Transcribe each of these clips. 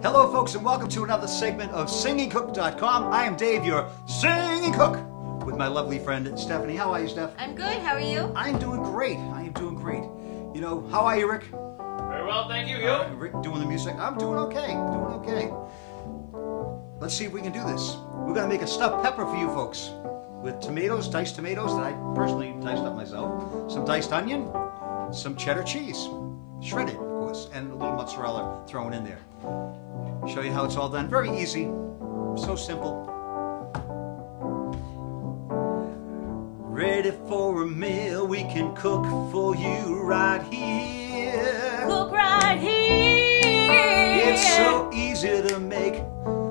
Hello folks, and welcome to another segment of SingingCook.com. I am Dave, your singing cook, with my lovely friend Stephanie. How are you, Steph? I'm good, how are you? I'm doing great. I am doing great. You know, how are you, Rick? Very well, thank you. You? Rick doing the music. I'm doing okay. Doing okay. Let's see if we can do this. We're going to make a stuffed pepper for you folks with tomatoes, diced tomatoes that I personally diced up myself, some diced onion, some cheddar cheese, shredded, of course, and a little mozzarella thrown in there. Show you how it's all done. Very easy. So simple. Ready for a meal we can cook for you right here. Cook right here. It's so easy to make,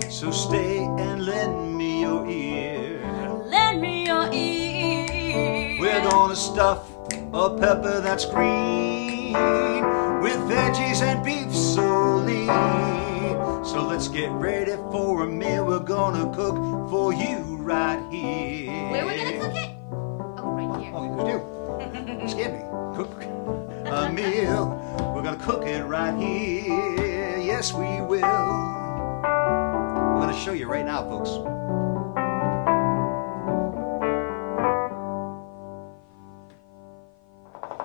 so stay and lend me your ear. Lend me your ear. We're gonna stuff a pepper that's green with veggies and beef so lean. So let's get ready for a meal we're gonna cook for you right here. Where are we gonna cook it? Oh, right here. Oh, you do? Scared me. Cook a meal. We're gonna cook it right here. Yes, we will. We're gonna show you right now, folks.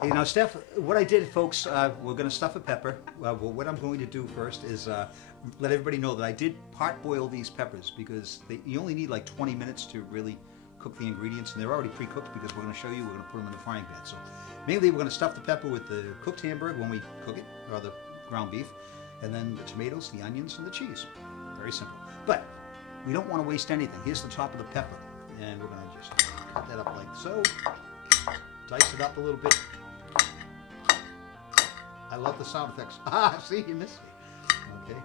Hey, now, Steph, what I did, folks, we're going to stuff a pepper. Well, what I'm going to do first is let everybody know that I did part boil these peppers because you only need like 20 minutes to really cook the ingredients, and they're already pre-cooked because we're going to show you, we're going to put them in the frying pan. So mainly we're going to stuff the pepper with the cooked hamburger when we cook it, or the ground beef, and then the tomatoes, the onions, and the cheese. Very simple. But we don't want to waste anything. Here's the top of the pepper, and we're going to just cut that up like so. Dice it up a little bit. I love the sound effects. Ah, see, you missed me. Okay.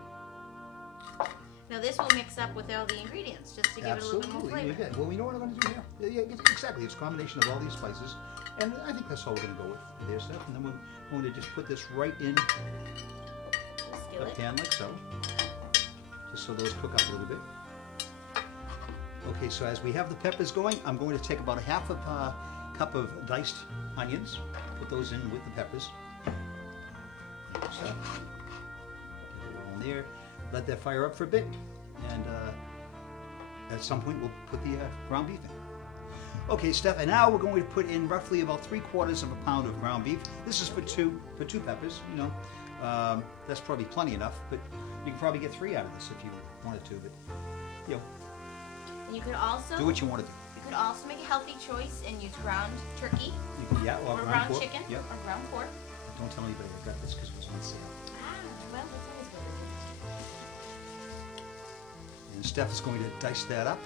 Now this will mix up with all the ingredients just to give it a little bit more flavor. Yeah. Well, we know what I'm going to do here. Yeah, exactly. It's a combination of all these spices, and I think that's all we're going to go with there, Steph. And then we're going to just put this right in a pan like so, just so those cook up a little bit. Okay, so as we have the peppers going, I'm going to take about a half of a cup of diced onions, put those in with the peppers. So, get it all in there. Let that fire up for a bit, and at some point we'll put the ground beef in. Okay, Steph, and now we're going to put in roughly about 3/4 of a pound of ground beef. This is for two peppers. You know, that's probably plenty enough, but you can probably get 3 out of this if you wanted to. But you know, And you could also do what you want to do. You could also make a healthy choice and use ground turkey. You can, yeah, or ground pork. chicken. Yep. Or ground pork. Don't tell anybody I got this because it was on sale. Ah, well, that's always good. And Steph is going to dice that up.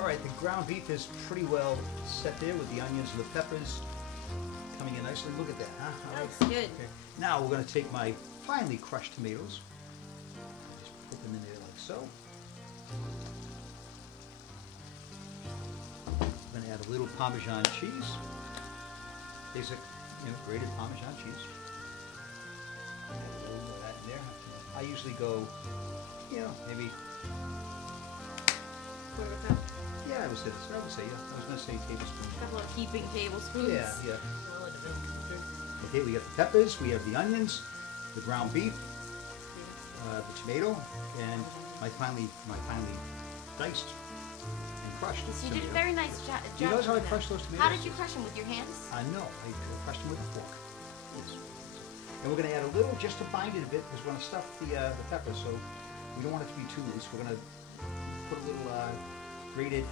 All right, the ground beef is pretty well set there with the onions and the peppers coming in nicely. Look at that, huh? That looks good. Okay. Now we're going to take my finely crushed tomatoes. Just put them in there like so. I'm going to add a little Parmesan cheese. Basic, you know, grated Parmesan cheese. Add a little of that in there. I usually go, you know, maybe. Quarter cup. Yeah, I would say, yeah. I was going to say tablespoon. A couple of heaping tablespoons. Yeah. Okay, we got the peppers, we have the onions, the ground beef, the tomato, and my finely diced and crushed. So you did a very nice job. Do you notice how I crushed those tomatoes? How did you crush them? With your hands? No, I crushed them with a fork. Yes. And we're going to add a little, just to bind it a bit, because we're going to stuff the pepper, so we don't want it to be too loose. We're going to put a little grated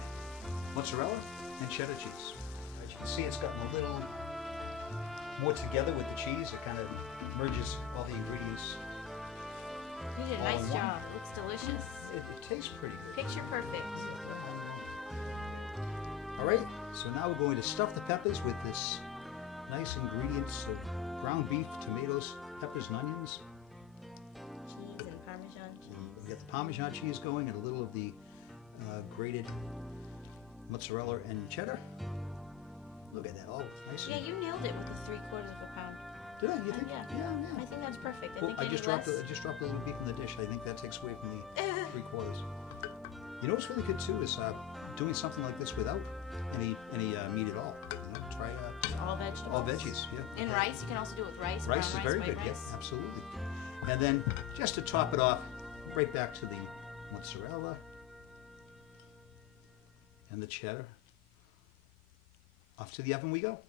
mozzarella and cheddar cheese. As you can see, it's gotten a little more together with the cheese. It kind of merges all the ingredients. You did a all nice in one. job. It looks delicious. It tastes pretty good. Picture perfect. All right, so now we're going to stuff the peppers with this nice ingredients of ground beef, tomatoes, peppers, and onions. Cheese and Parmesan cheese. We got the Parmesan cheese going and a little of the grated mozzarella and cheddar. Look at that, all nice. Yeah, you nailed it with the 3/4 of a pound. Did I? You think? Yeah. I think that's perfect. Well, I think just you dropped need I just dropped a little beef in the dish. I think that takes away from the 3/4. You know what's really good too is doing something like this without any meat at all. You know, try all vegetables. All veggies, yeah. And rice, you can also do it with rice. Rice is brown very white good, yeah, rice. absolutely. And then just to top it off, right back to the mozzarella and the cheddar. Off to the oven we go.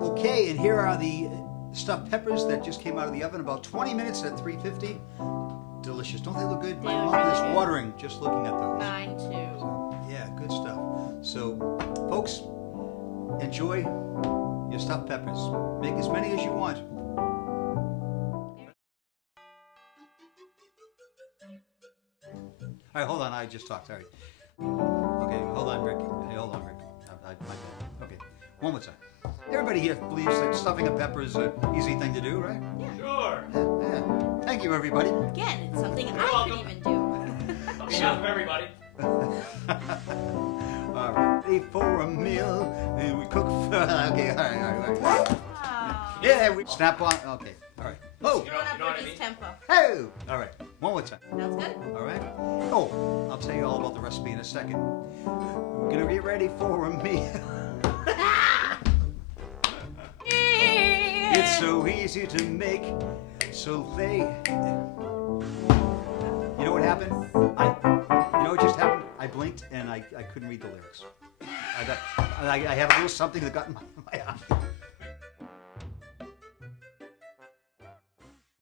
Okay, and here are the stuffed peppers that just came out of the oven, about 20 minutes at 350. Delicious. Don't they look good? They My look mouth really is good. watering just looking at those. Mine too. So, yeah, good stuff. So, folks, enjoy your stuffed peppers. Make as many as you want. All right, hold on. I just talked. Sorry. Okay, hold on, Rick. Hey, hold on, Rick. My bad. Okay, one more time. Everybody here believes that stuffing a pepper is an easy thing to do, right? Sure. Yeah. Thank you, everybody. Again, it's something I welcome. could even do. On behalf of everybody. Ready for a meal, and we cook for. Okay, all right. Wow. Yeah, we snap on. Okay, all right. Oh, Going up You know what I Ricky's mean? tempo. hey! All right, one more time. Sounds good? All right. Oh, I'll tell you all about the recipe in a second. We're gonna get ready for a meal. It's so easy to make. So they. You know what happened? You know what just happened? I blinked and I couldn't read the lyrics. I have a little something that got in my eye.